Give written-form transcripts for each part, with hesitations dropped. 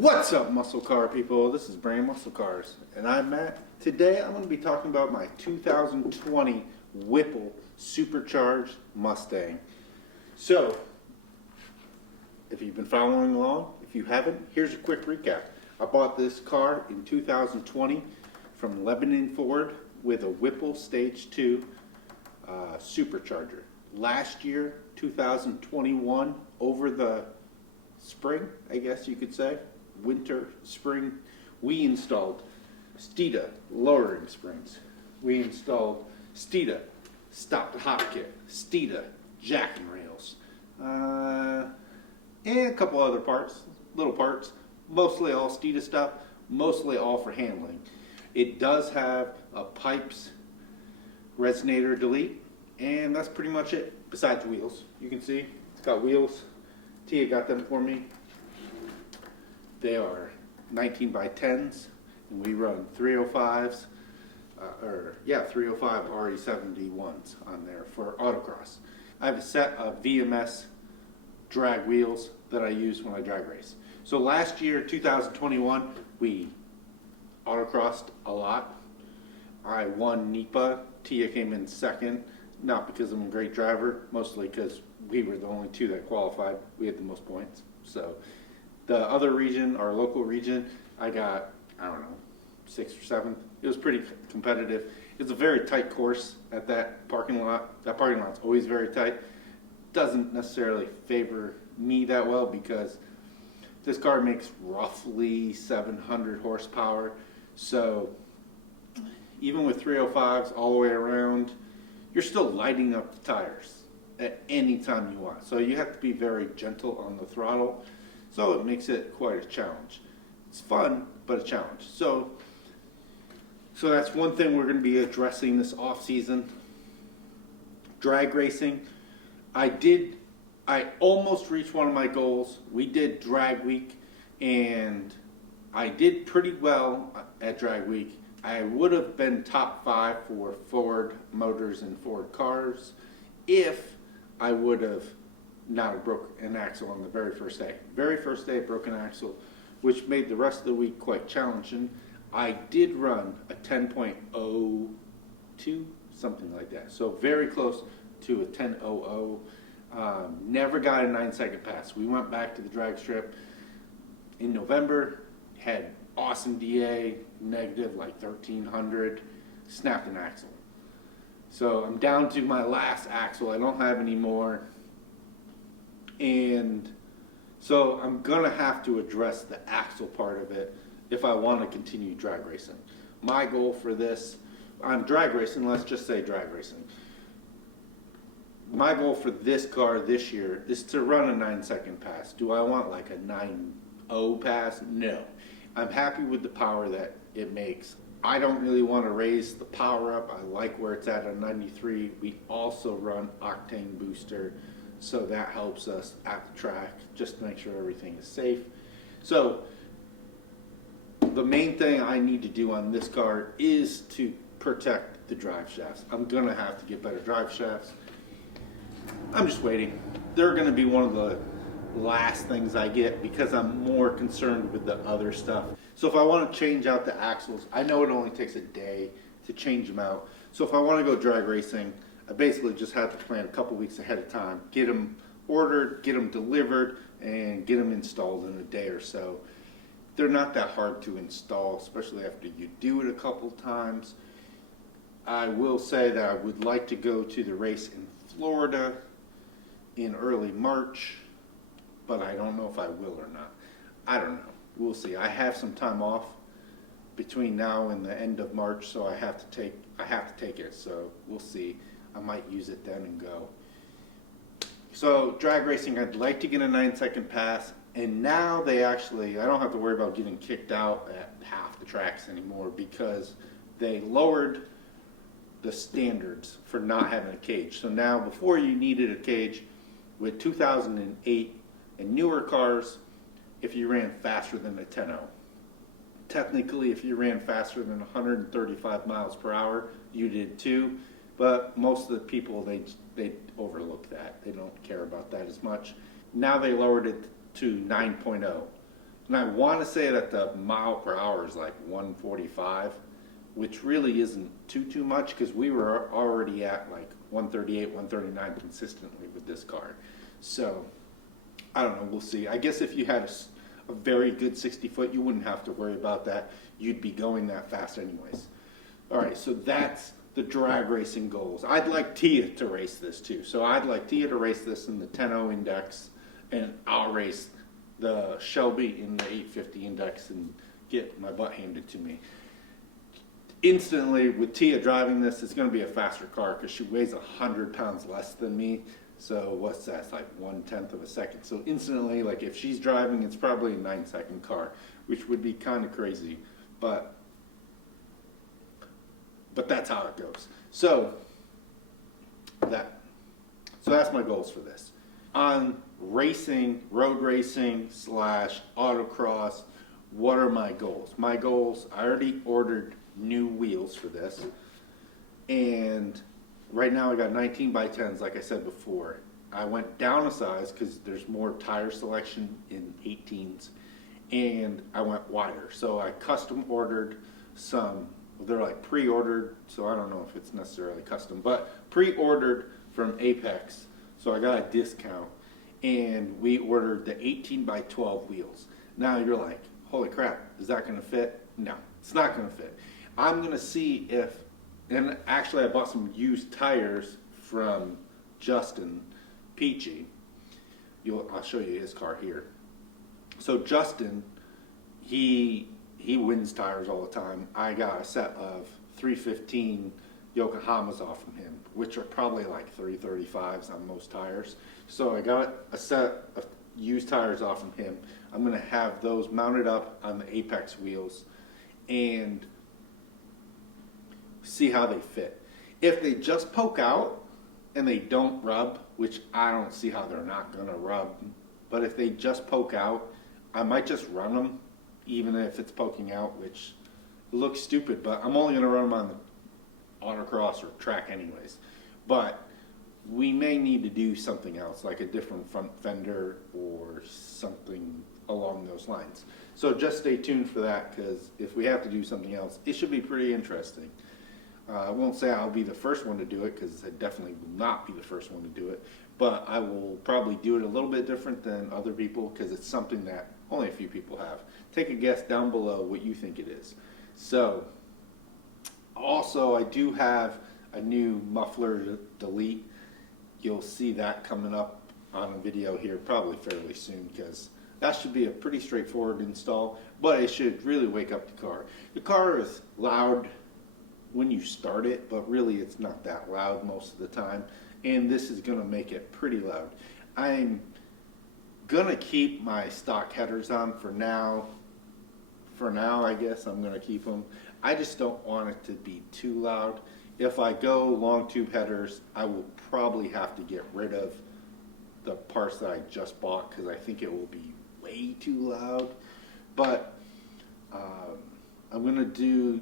What's up, muscle car people? This is Brand Muscle Cars, and I'm Matt. Today I'm going to be talking about my 2020 Whipple supercharged Mustang. So, if you've been following along, if you haven't, here's a quick recap. I bought this car in 2020 from Lebanon Ford with a Whipple Stage 2 supercharger. Last year, 2021, over the spring, I guess you could say, winter, spring, we installed Steeda lowering springs. We installed Steeda stop to hop kit, Steeda jack and rails, and a couple other parts, little parts, mostly all Steeda stuff, mostly all for handling. It does have a pipes resonator delete, and that's pretty much it, besides wheels. You can see it's got wheels. Tia got them for me. They are 19 by 10s, and we run 305s, 305 RE71s on there for autocross. I have a set of VMS drag wheels that I use when I drag race. So last year, 2021, we autocrossed a lot. I won NEPA. Tia came in second, not because I'm a great driver, mostly because we were the only two that qualified. We had the most points. So the other region, our local region, I got, I don't know, 6th or 7th. It was pretty competitive. It's a very tight course at that parking lot. That parking lot's always very tight. Doesn't necessarily favor me that well because this car makes roughly 700 horsepower. So even with 305s all the way around, you're still lighting up the tires at any time you want. So you have to be very gentle on the throttle. So it makes it quite a challenge. It's fun, but a challenge. So that's one thing we're going to be addressing this off season. Drag racing. I almost reached one of my goals. We did drag week, and I did pretty well at drag week. I would have been top 5 for Ford motors and Ford cars if I would have not have broke an axle on the very first day. Very first day I broke an axle, which made the rest of the week quite challenging. I did run a 10.02, something like that. So very close to a 10.00. Never got a 9-second pass. We went back to the drag strip in November, had awesome DA, negative like 1300, snapped an axle. So I'm down to my last axle. I don't have any more. And so I'm gonna have to address the axle part of it if I want to continue drag racing. My goal for this, I'm drag racing, let's just say drag racing. My goal for this car this year is to run a 9-second pass. Do I want like a 9.0 pass? No. I'm happy with the power that it makes. I don't really want to raise the power up. I like where it's at on 93. We also run octane booster, so that helps us at the track just to make sure everything is safe. So the main thing I need to do on this car is to protect the drive shafts. I'm going to have to get better drive shafts. I'm just waiting. They're going to be one of the last things I get because I'm more concerned with the other stuff. So if I want to change out the axles, I know it only takes a day to change them out. So if I want to go drag racing, I basically just have to plan a couple weeks ahead of time, get them ordered, get them delivered, and get them installed in a day or so. They're not that hard to install, especially after you do it a couple times. I will say that I would like to go to the race in Florida in early March, but I don't know if I will or not. I don't know. We'll see. I have some time off between now and the end of March, so I have to take it. So we'll see. I might use it then and go. So drag racing, I'd like to get a 9-second pass, and now I don't have to worry about getting kicked out at half the tracks anymore because they lowered the standards for not having a cage. So now, before you needed a cage, with 2008 and newer cars, if you ran faster than a 10.0. Technically, if you ran faster than 135 miles per hour, you did too. But most of the people, they overlook that. They don't care about that as much. Now they lowered it to 9.0. And I want to say that the mile per hour is like 145, which really isn't too much because we were already at like 138, 139 consistently with this car. So I don't know, we'll see. I guess if you had a very good 60 foot, you wouldn't have to worry about that. You'd be going that fast anyways. All right, so that's the drag racing goals. I'd like Tia to race this too. So I'd like Tia to race this in the 10.0 index, and I'll race the Shelby in the 850 index and get my butt handed to me. Instantly, with Tia driving this, it's going to be a faster car because she weighs 100 pounds less than me. So what's that? It's like 1/10 of a second. So instantly, like if she's driving, it's probably a 9-second car, which would be kind of crazy. But that's how it goes. So that's my goals for this. On racing, road racing / autocross, what are my goals? My goals, I already ordered new wheels for this. And right now I got 19 by 10s, like I said before. I went down a size because there's more tire selection in 18s. And I went wider. So I custom ordered some, they're like pre-ordered, so I don't know if it's necessarily custom, but pre-ordered from Apex. So I got a discount. And we ordered the 18 by 12 wheels. Now you're like, holy crap, is that going to fit? No, it's not going to fit. I'm going to see if, and actually I bought some used tires from Justin Peachy. I'll show you his car here. So Justin, he wins tires all the time. I got a set of 315 Yokohamas off from him, which are probably like 335s on most tires. So I got a set of used tires off from him. I'm going to have those mounted up on the Apex wheels and see how they fit. If they just poke out and they don't rub, which I don't see how they're not going to rub, but if they just poke out, I might just run them, even if it's poking out, which looks stupid, but I'm only going to run them on the autocross or track anyways. But we may need to do something else, like a different front fender or something along those lines. So just stay tuned for that, because if we have to do something else, it should be pretty interesting. I won't say I'll be the first one to do it, because I definitely will not be the first one to do it, but I will probably do it a little bit different than other people, because it's something that only a few people have. Take a guess down below what you think it is. So also, I do have a new muffler to delete. You'll see that coming up on a video here probably fairly soon, because that should be a pretty straightforward install, but it should really wake up the car. The car is loud when you start it, but really it's not that loud most of the time, and this is going to make it pretty loud. I'm going to keep my stock headers on for now. For now, I guess I'm going to keep them. I just don't want it to be too loud. If I go long tube headers, I will probably have to get rid of the parts that I just bought, because I think it will be way too loud. But I'm going to do,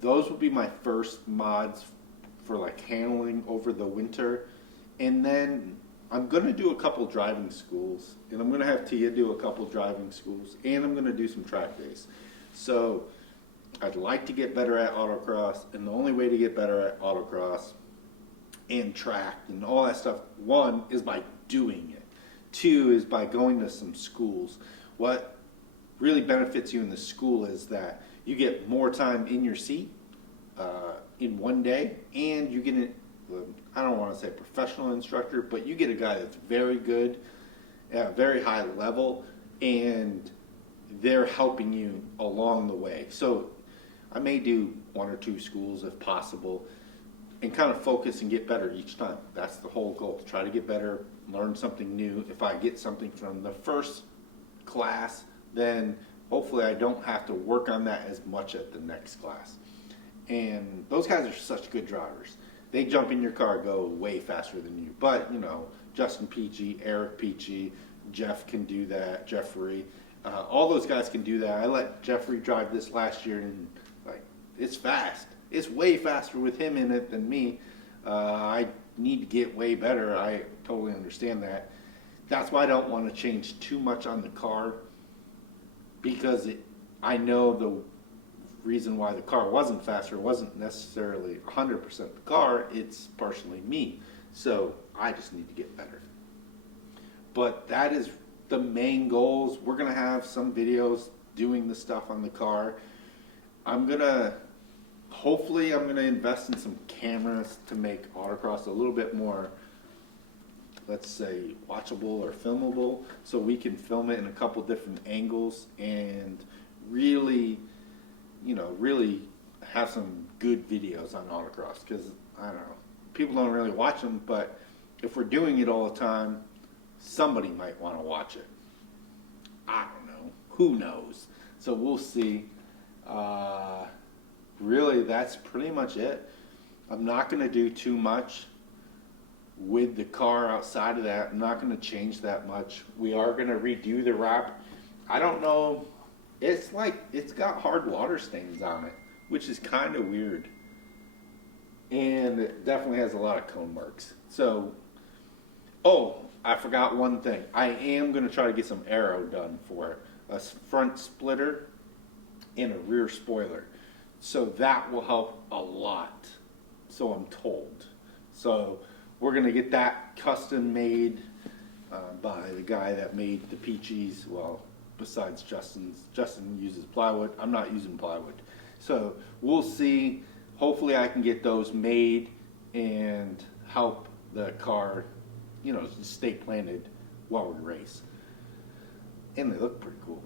those will be my first mods for like handling over the winter. And then I'm going to do a couple driving schools, and I'm going to have Tia do a couple driving schools, and I'm going to do some track days. So I'd like to get better at autocross, and the only way to get better at autocross and track and all that stuff, one, is by doing it. Two is by going to some schools. What really benefits you in the school is that you get more time in your seat in one day, and you get I don't want to say professional instructor, but you get a guy that's very good at a very high level, and they're helping you along the way. So I may do 1 or 2 schools if possible, and kind of focus and get better each time. That's the whole goal, to try to get better, learn something new. If I get something from the first class, then hopefully I don't have to work on that as much at the next class. And those guys are such good drivers. They jump in your car, go way faster than you. But, you know, Justin Peachy, Eric Peachy, Jeff can do that, Jeffrey. All those guys can do that. I let Jeffrey drive this last year, and like, it's fast. It's way faster with him in it than me. I need to get way better. I totally understand that. That's why I don't want to change too much on the car, because I know the reason why the car wasn't faster wasn't necessarily 100% the car, it's partially me. So I just need to get better. But that is the main goals. We're going to have some videos doing the stuff on the car. Hopefully I'm going to invest in some cameras to make autocross a little bit more, let's say, watchable or filmable, so we can film it in a couple different angles and really, really have some good videos on autocross. Because, I don't know, people don't really watch them, but if we're doing it all the time, somebody might want to watch it. I don't know. Who knows? So we'll see. Really, that's pretty much it. I'm not going to do too much with the car outside of that. I'm not going to change that much. We are going to redo the wrap. I don't know. It's like it's got hard water stains on it, which is kind of weird. And it definitely has a lot of cone marks. So, oh, I forgot one thing. I am going to try to get some aero done for it. A front splitter and a rear spoiler. So that will help a lot. So I'm told. So we're going to get that custom made by the guy that made the Peachies. Well, besides Justin's. Justin uses plywood. I'm not using plywood. So we'll see. Hopefully I can get those made and help the car, stay planted while we race. And they look pretty cool.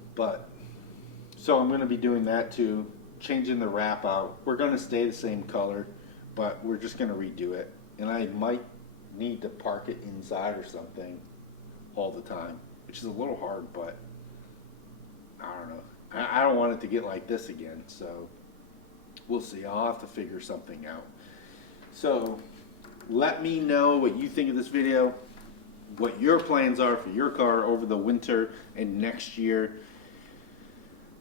So I'm going to be doing that too. Changing the wrap out. We're going to stay the same color, but we're just going to redo it. And I might need to park it inside or something all the time, which is a little hard, but I don't know. I don't want it to get like this again, so we'll see. I'll have to figure something out. So let me know what you think of this video, what your plans are for your car over the winter and next year.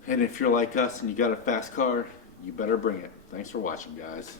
And if you're like us and you got a fast car, you better bring it. Thanks for watching, guys.